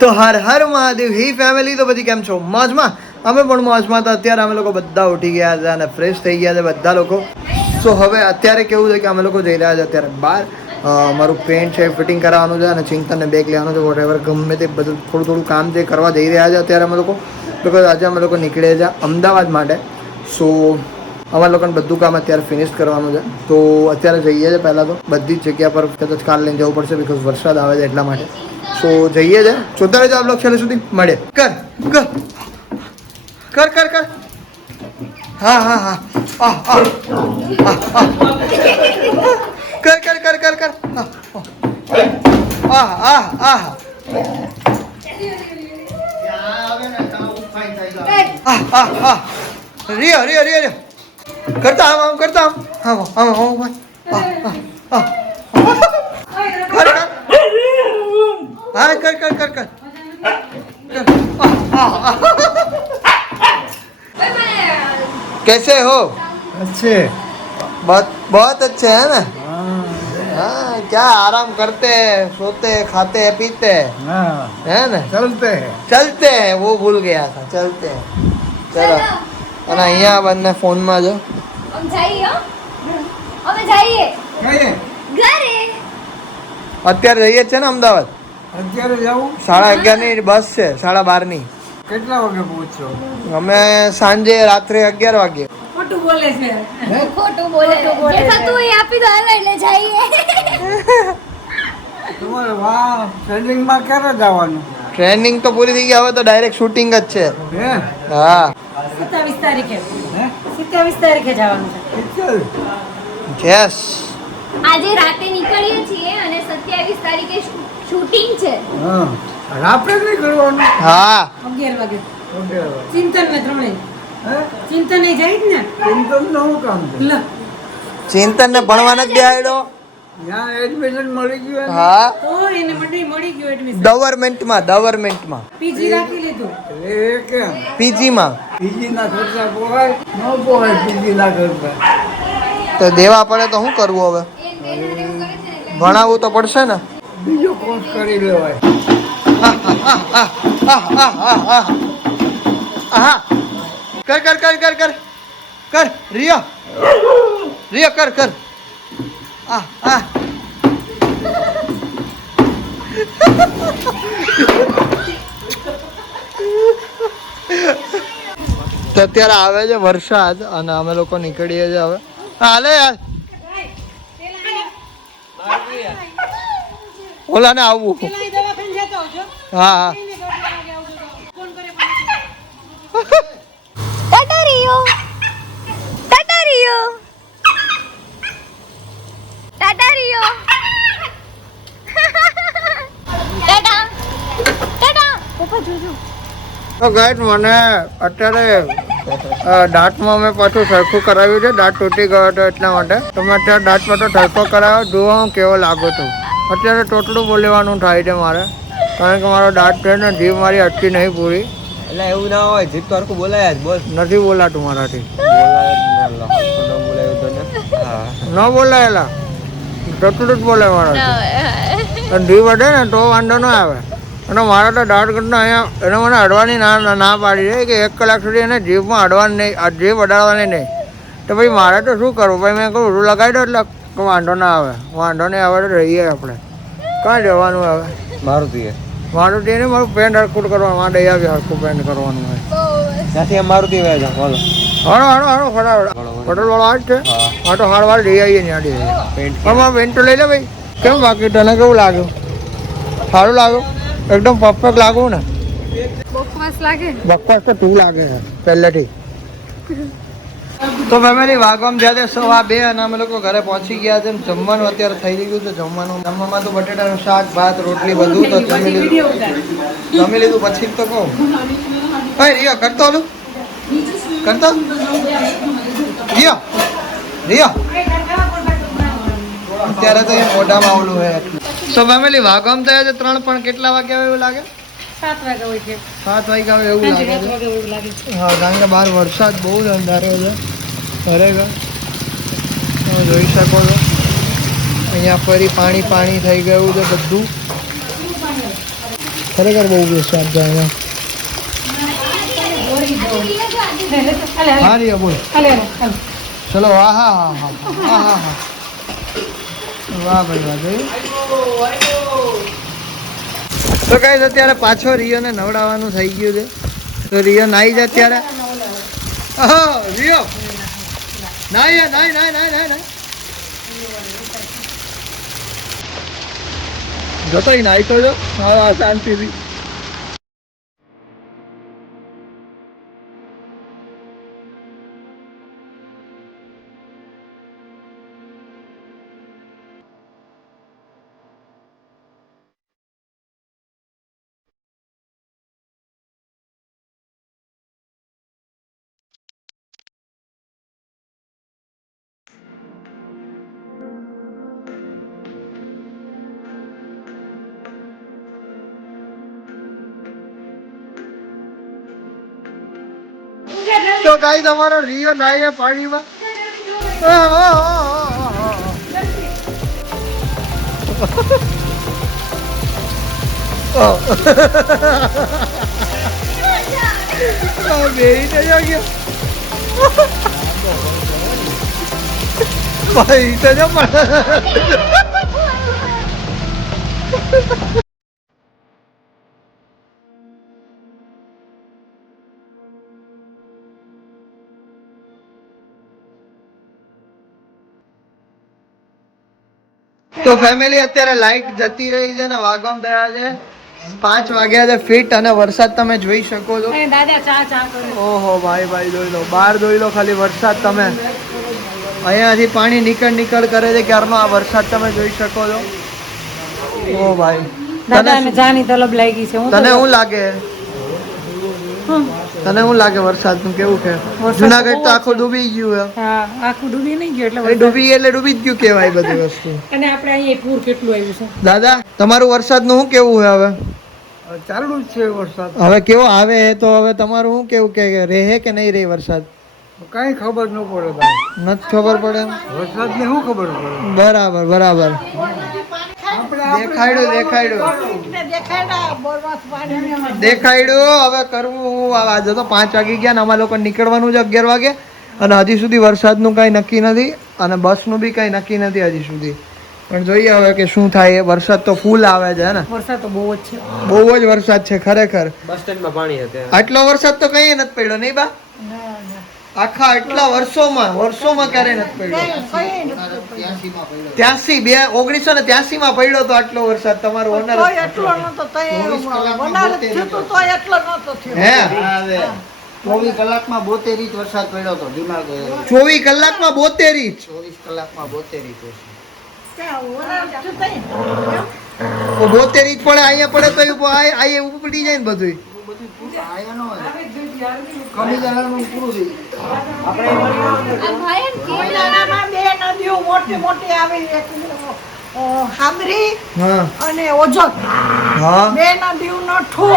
તો હર હર મહાદેવ હી ફેમિલી. તો પછી કેમ છો? મોજમાં? અમે પણ મોજમાં. તો અત્યારે અમે લોકો બધા ઉઠી ગયા છે અને ફ્રેશ થઈ ગયા છે બધા લોકો. સો હવે અત્યારે કેવું છે કે અમે લોકો જઈ રહ્યા છે અત્યારે બહાર. મારું પેન્ટ છે ફિટિંગ કરાવવાનું છે અને ચિંતનને બેગ લેવાનું છે. વોટ એવર ગમે તે બધું થોડું કામ જે કરવા જઈ રહ્યા છે અત્યારે અમે લોકો. બિકોઝ આજે અમે લોકો નીકળીએ છીએ અમદાવાદ માટે. સો અમારા લોકોને બધું કામ અત્યારે ફિનિશ કરવાનું છે. તો અત્યારે જઈએ છીએ પહેલાં તો બધી જ જગ્યા પર કદાચ કાર લઈને જવું પડશે બિકોઝ વરસાદ આવે છે એટલા માટે. સો જઈએ છે. જોતા રહેજો આપ લોકો છેલ્લે સુધી. મળે કર કર કર કર કર. હા હા હા કર કર કર કર કર. આહ આહ આહ રિયો રિયો રિયો રિયો કરતા આમ કરતા આમ આમ આમ હા કર કર કર કર. कैसे हो? अच्छे बहुत अच्छे है ना. हाँ क्या आराम करते हैं, सोते हैं, खाते हैं, पीते हैं, हाँ है ना. चलते हैं चलते हैं वो भूल गया था. चलते हैं. चलो. અને અહીંયા બંને ફોનમાં જો. અમે જઈએ કઈએ ઘરે. અત્યારે જઈએ છે ને અમદાવાદ. અત્યારે જાવું 11:30 બસ છે 12:30. કેટલા વાગે પહોંચો અમે સાંજે રાત્રે 11 વાગે. ખોટું બોલે છે. ખોટું બોલે જે થતું હોય આપી દો હાલો એટલે જઈએ. તમારે વાહ ટ્રેનિંગમાં ક્યારે જવાનું ટ્રેનિંગ તો પૂરી થઈ ગઈ. હવે તો ડાયરેક્ટ શૂટિંગ જ છે. હે હા 27 તારીખે હે 27 તારીખે જવાનું છે. ચાલ યસ. આજે રાતે નીકળીએ છીએ અને 27 તારીખે શૂટિંગ છે. હા રાત્રે નીકળવાનું હા 11 વાગે. ઓકે ચિંતન ને ત્રણે હે ચિંતન નહીં જાય જ ને. ઇન્કમ નું કામ છે લ ચિંતન ને ભણવાના જ બેહાડ્યો. ત્યાં એડમિશન મળી ગયું ને? હા તો એને મળી ગયું એડમિશન. ગવર્મેન્ટમાં પીજી રાખી લીધું. એટલે એ કેમ પીજીમાં. પીજી ના ખર્ચા પોહાય ન પોહાય પીજી ના ખર્ચા તો દેવા પડે તો શું કરવું હવે? ભણાવવું તો પડશે ને. બીજો કોર્સ કરી લેવાય હા કર કર કર કર કર કર રિયો રિયો કર કર. આ આ તો અત્યારે આવે છે વરસાદ અને અમે લોકો નીકળીએ છીએ હવે. હાલે યાર ઓલા ને આવવું. હા હા Tata Rio Tata Rio Tata Rio Tata Tata પપ્પા જોજો. તો ગાઈડ મને અત્યારે દાંતમાં મેં પાછું સરખું કરાવ્યું છે. દાંત તૂટી ગયો હતો એટલા માટે તો મેં અત્યારે દાંત પાછો સરખો કરાવ્યો. જોવા હું કેવો લાગુ છું. અત્યારે ટોટલું બોલવાનું થાય છે મારે કારણ કે મારો દાંત છે ને જીભ મારી અટકી નહીં પૂરી. એટલે એવું ના હોય જીત તો હરખું બોલાય જ બોલ નથી બોલાતું મારાથી. હા ન બોલાયેલા ટોટલું જ બોલાય મારાથી. અને જીભ અડે ને તો વાંધો ન આવે. અને મારા તો દાંત કરતા અહીંયા એને મને અડવાની ના પાડી છે કે 1 કલાક સુધી એને જીભમાં અડવાની નહીં, જીભ અડાડવાની નહીં. તો ભાઈ મારે તો શું કરવું? ભાઈ મેં કહું રૂ લગાવી દો એટલે વાંધો ના આવે. વાંધો નહીં આવે તો રહીએ આપણે. ક્યાં જવાનું હવે? મારુતિ મારું તેને મારું પેન્ટ હરખું કરવાનું. મારે દઈ આવી હરખું પેન્ટ કરવાનું હોય. ત્યાંથી મારુતિ વહે જા બોલો હાડો હાડો હાડો ફટાફટ. હોટલ વાળો આ જ છે. હા તો હાડ વાળ લઈ આવીએ ને આડી પેન્ટ આમાં પેન્ટ તો લઈ લે ભાઈ. કેમ બાકી તને કેવું લાગ્યું? સારું લાગ્યું? એકદમ પરફેક્ટ લાગુ ને? બકવાસ લાગે. બકવાસ તો તું લાગે છે પહેલેથી. તો ફેમિલી વાગવામાં જ્યાં 2:15 અને અમે લોકો ઘરે પહોંચી ગયા છે. જમવાનું અત્યારે થઈ ગયું છે. જમવામાં તો બટેટાનું શાક ભાત રોટલી બધું તો જમી લીધું પછી જ તો કહું. ભાઈ રિયો કરતો ઓલું કરતો રિયો રિયો અત્યારે તો એ મોઢામાં આવલું હે. સો ફેમિલી વાગવામાં થયા છે 3 પણ કેટલા વાગ્યા એવું લાગે? 7 વાગ્યા હોય છે. 7 વાગ્યા એવું લાગે છે. હા કારણ કે બહાર વરસાદ બહુ જ અંધારો છે. ખરેખર તમે જોઈ શકો છો અહીંયા ફરી પાણી થઈ ગયું છે બધું. ખરેખર બહુ વરસાદ છે અહીંયા. હા રિયા બોલ. ચલો હા હા હા હા હા હા હા વાહ ભાઈ વાહ જોયું. તો કઈ અત્યારે પાછો રિયોને નવડાવવાનું થઈ ગયું છે. તો રિયો નાઈ જાય અત્યારે. રિયો નાઈ નાઈ નાઈ નાઈ નાઈ નાઈ જતો નાઈ તો જો. હા શાંતિથી. તો ગાઈ તમારો રિયો નાય પાણીમાં. બેહીને જો ગયો ભાઈ તો જો તો ફેમિલી અત્યારે લાઈટ જતી રહી છે ને વાગમ થયા છે 5 વાગ્યા છે ફિટ અને વરસાદ તમે જોઈ શકો છો. ઓહો ભાઈ ભાઈ જોઈ લો બહાર જોઈ લો ખાલી વરસાદ તમે અહીંયાથી પાણી નીકળ કરે છે ક્યારનો આ વરસાદ તમે જોઈ શકો છો. ઓ ભાઈ જાની તલબ લાગી છે. તને શું લાગે વરસાદનું કેવું છે? જુનાગઢ તો આખું ડૂબી ગયું છે. આખું ડૂબી નહીં ગયું એટલે ડૂબી જ ગયું કેવાય બધી વસ્તુ. અને આપણે અહીંયા પૂર કેટલું આવ્યું છે. દાદા તમારું વરસાદનું શું કેવું છે હવે? ચાલુ જ છે વરસાદ. હવે કેવો આવે તો હવે તમારું શું કેવું કે રહે કે નહીં રહે વરસાદ? કઈ ખબર ન પડે ભાઈ. નથી ખબર પડે. વરસાદ ને શું ખબર પડે? બરાબર બરાબર. દેખાડ્યું હવે કરવું હું. આજે તો 5 વાગી ગયા ને અમારા લોકો નીકળવાનું છે 11 વાગે અને હજી સુધી વરસાદનું કઈ નક્કી નથી અને બસનું બી કઈ નક્કી નથી હજી સુધી. પણ જોઈએ હવે કે શું થાય. વરસાદ તો ફૂલ આવે છે ને. વરસાદ તો બહુ જ છે. બહુ જ વરસાદ છે ખરેખર. બસ સ્ટેન્ડમાં પાણી હતું. આટલો વરસાદ તો કઈ નથી પડ્યો નહીં બા? આખા એટલા વર્ષોમાં ક્યારે નથી પડ્યો. 1983 માં પડ્યો તો આટલો વરસાદ. તમારો ઓનર હે 24 કલાકમાં 72 ઇંચ વરસાદ પડ્યો હતો જુનાગઢ. 24 કલાકમાં 72 ઇંચ. 24 કલાકમાં 72 ઇંચ. 72 ઇંચ પડે અહીંયા પડે તો અહીંયા ઉપડી જાય ને બધું. અને ઓજત બે નદીઓનો ઠો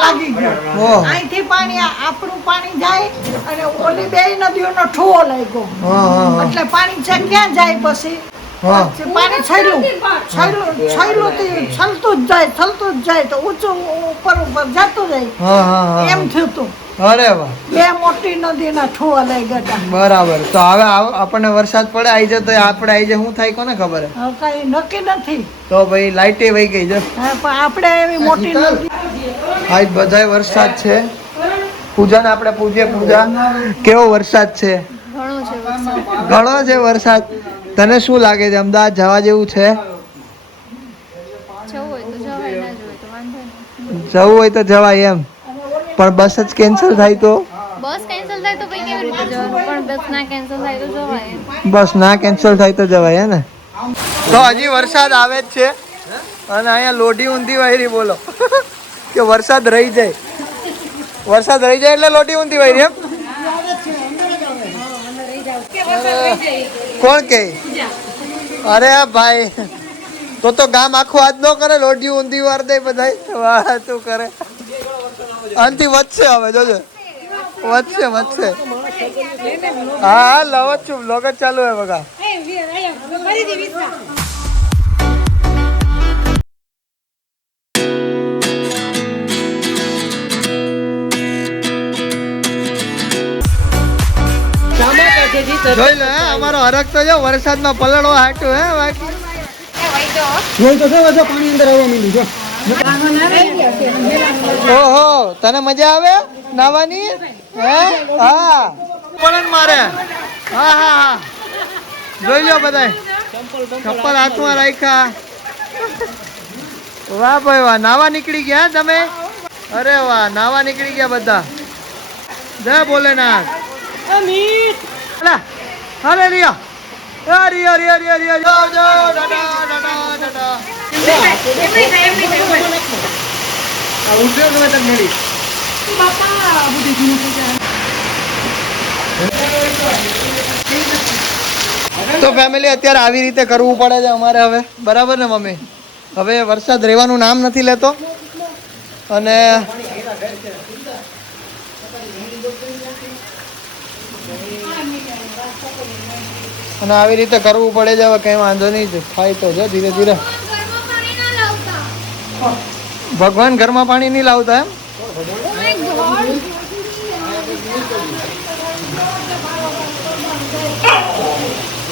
લાગી ગયો. અહીંથી પાણી આપણું પાણી જાય અને ઓલી બે નદીઓનો ઠો લાગ્યો. એટલે પાણી છે ક્યાં જાય પછી પાણી છલતું જ જાય તો ઊંચું ઉપર જતું જાય એમ થયું તું. અરે વાહ. બે મોટી નદીના ઠોવા લઈ ગયા. બરાબર. તો હવે આપણને વરસાદ પડે આવી જાય તો આપણે આવી જાય શું થાય કોને ખબર? કઈ નક્કી નથી. તો ભાઈ લાઈટે વહી ગઈ છે. પણ આપણે એવી મોટી નદી આજ બધાય વરસાદ છે. પૂજાને આપણે પૂજા કેવો વરસાદ છે? ઘણો છે વરસાદ. તને શું લાગે છે અમદાવાદ જવા જેવું છે? જવું હોય તો જવાય એમ. પણ બસ જ કેન્સલ થાય તો? બસ કેન્સલ થાય તો ભાઈ કેવી રીતે જવાનું? પણ બસ ના કેન્સલ થાય તો જવાય. બસ ના કેન્સલ થાય તો જવાય હે ને. તો હજી વરસાદ આવે જ છે અને અહીંયા લોઢી ઊંધી વાયરી બોલો કે વરસાદ રહી જાય. વરસાદ રહી જાય એટલે લોઢી ઊંધી વાયરી એમ કોણ કે? અરે ભાઈ તો ગામ આખું આજ નો કરે. લોઢી ઊંધી વાર દે બધા વાહ તું કરે. આનથી વધશે હવે જોજો. વધશે. હા લવ જ છું. બ્લોગ જ ચાલુ હે બગા. જોઈ લો હે અમારો હરક તો જો વરસાદમાં પલળવા હાટું હે બાકી જોઈ તો છે પાણી અંદર આવવા માંડ્યું જો ઓહો તને મજા આવે નાવાની હે હા પલન મારે હા હા હા જોઈ લો બધાય ચપ્પલ હાથમાં રાખ્યા વાહ ભાઈ વાહ નાવા નીકળી ગયા હે તમે અરે વાહ નાવા નીકળી ગયા બધા જય ભોલેનાથ અરે રિયા રિયા રિયા રિયા રિયા જાઓ જાઓ ટાટા ટાટા ટાટા તો ફેમિલી અત્યારે આવી રીતે કરવું પડે છે અમારે હવે બરાબર ને મમ્મી હવે વરસાદ રહેવાનું નામ નથી લેતો અને આવી રીતે કરવું પડે છે હવે કઈ વાંધો નહીં થાય તો જો ધીરે ધીરે ભગવાન ઘરમાં પાણી નહીં લાવતા એમ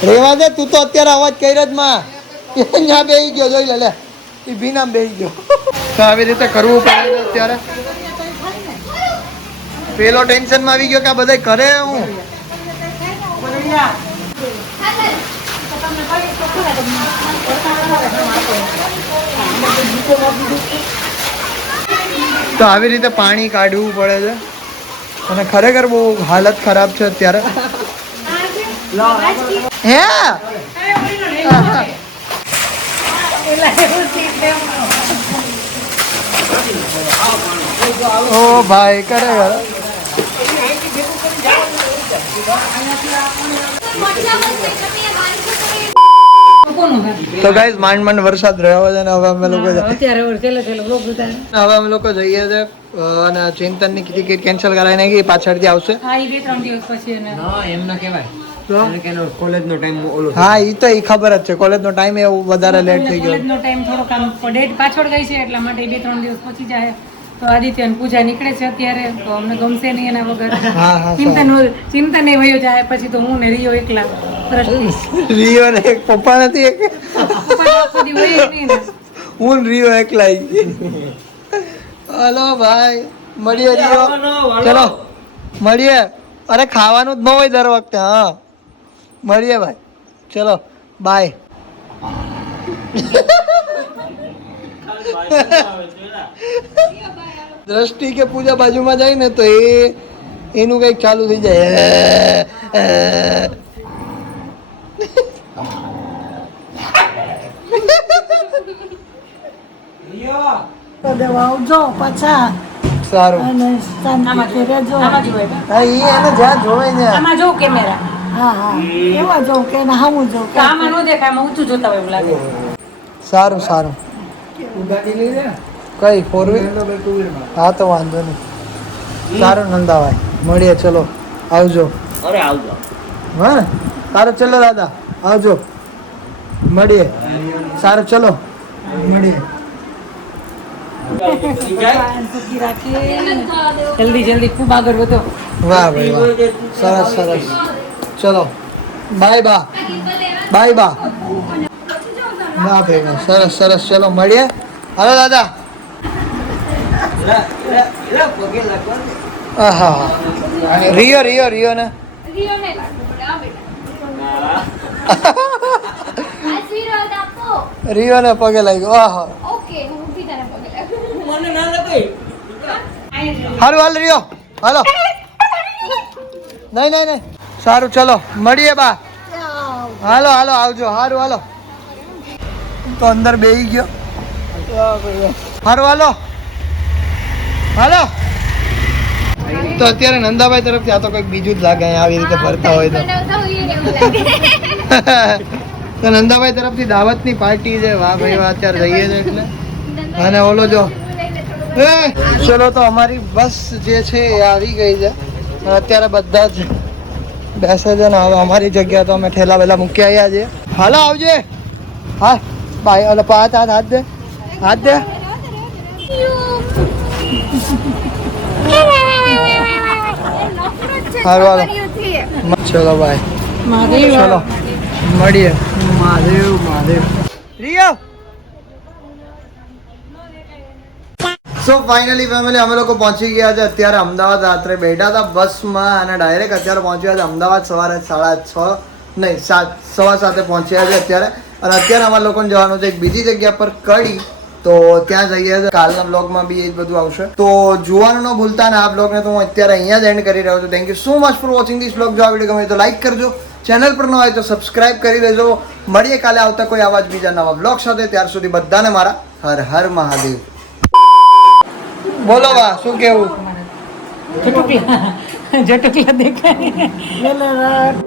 રેવા દે તું તો અત્યારે અવાજ કર્યો જ માં ત્યાં બેસી ગયો જોઈ લે એ ભીનામ બેસી ગયો તો આવી રીતે કરવું પડે અત્યારે પેલો ટેન્શનમાં આવી ગયો કે આ બધા કરે હું તો આવી રીતે પાણી કાઢવું પડે છે અને ખરેખર બહુ હાલત ખરાબ છે અત્યારે હે ઓ ભાઈ ખરેખર તો ગાઈસ માંડ માંડ વરસાદ રહ્યો છે ને હવે અમે લોકો જઈએ છે અને ચિંતન ની ટિકિટ કેન્સલ કરાવી નાખી પાછળથી આવશે કોલેજનો ટાઈમ ઓલો હા ઈ તો ઈ ખબર જ છે કોલેજનો ટાઈમ એવું વધારે લેટ થઈ ગયો કોલેજનો ટાઈમ થોડો કામ ડેટ પાછળ ગઈ છે એટલા માટે 2-3 દિવસ પછી જાય તો આદિત્ય અને પૂજા નીકળે છે અત્યારે તો અમને ગમશે નહીં એના વગર ચિંતા નહીં વયો જાય પછી તો હું ને રિયો એકલા રિયો ને એક પપ્પા નથી એક હું ને રિયો એકલા હલો ભાઈ મળીએ રિયો ચલો મળીએ અરે ખાવાનું જ ન હોય દર વખતે હા મળીએ ભાઈ ચલો બાય દ્રષ્ટિ કે પૂજા બાજુમાં જાય ને તો એનું કઈક ચાલુ થઈ જાય આવજો પાછા સારું અને શાંતિથી રહેજો હા ઈ એને જ્યાં જોવે ને આમાં જો કેમેરા હા હા એવા જો કે ના હું જો કે આમાં નો દેખાય આમાં ઊંચું જોતા હોય એવું લાગે સારું સારું કઈ ફોર વ્હીલ હા તો વાંધો નહીં સારું નંદાભાઈ મળીએ ચલો આવજો અરે આવજો હા ને સારું ચલો દાદા આવજો મળીએ સારું ચલો મળીએ જલ્દી જલ્દી ખૂબ આગળ વધો વાહ ભાઈ વાહ સરસ સરસ ચલો બાય બા બાય બા વાહ ભાઈ વાહ સરસ સરસ ચલો મળીએ હાલો દાદા આહા રિયો રિયો રિયો ને રિયો ને પગે લાગ્યો આહા હારું હાલ રિયો હાલો નહીં નહીં નહીં સારું ચલો મળીએ બા હાલો હાલો આવજો હારું હાલો તો અંદર બેસી ગયો હારું હાલો હાલો તો અત્યારે નંદાભાઈ તરફથી આ તો કંઈક બીજું જ લાગે અહીંયા આવી રીતે ફરતા હોય તો નંદાભાઈ તરફથી દાવતની પાર્ટી છે વાહ ભાઈ વાહ અત્યારે જઈએ છે એટલે અને ઓલો જો ચલો તો અમારી બસ જે છે એ આવી ગઈ છે અત્યારે બધા જ બેસે છે ને હવે અમારી જગ્યા તો અમે ઠેલા વેલા મૂકી આવ્યા છીએ હાલો આવજે હા બાય ઓલો હાથ હાથ હાથ દે હાથ દે હાલો હાલો ચલો બાય મહાદેવ ચલો મળીએ. Mahadev Mahadev. Rio. So finally family અમે લોકો પહોંચી ગયા છે અત્યારે અમદાવાદ. રાત્રે બેઠા હતા બસમાં અને ડાયરેક્ટ અત્યારે પહોંચ્યા છે અમદાવાદ. સવારે 6:30 નહીં 7:15 પહોંચ્યા છે અત્યારે. અને અત્યારે અમારા લોકોને જવાનું છે એક બીજી જગ્યા પર કડી, તો ત્યાં જઈએ છીએ. કાલના બ્લોગમાં બી એ જ બધું આવશે, તો જોવાનું ન ભૂલતા. ને આ બ્લોગને તો હું અત્યારે અહીંયા જ એન્ડ કરી રહ્યો છું. Thank you so much for watching this blog. જો આ વિડીયો ગમે તો લાઈક કરજો, ચેનલ પર ન હોય તો સબસ્ક્રાઇબ કરી દેજો. મળીએ કાલે આવતા કોઈ આવા જ બીજા નવા બ્લોગ સાથે. ત્યાર સુધી બધાને મારા હર હર મહાદેવ. બોલો બા, શું કેવું? જટુકલા દેખાય.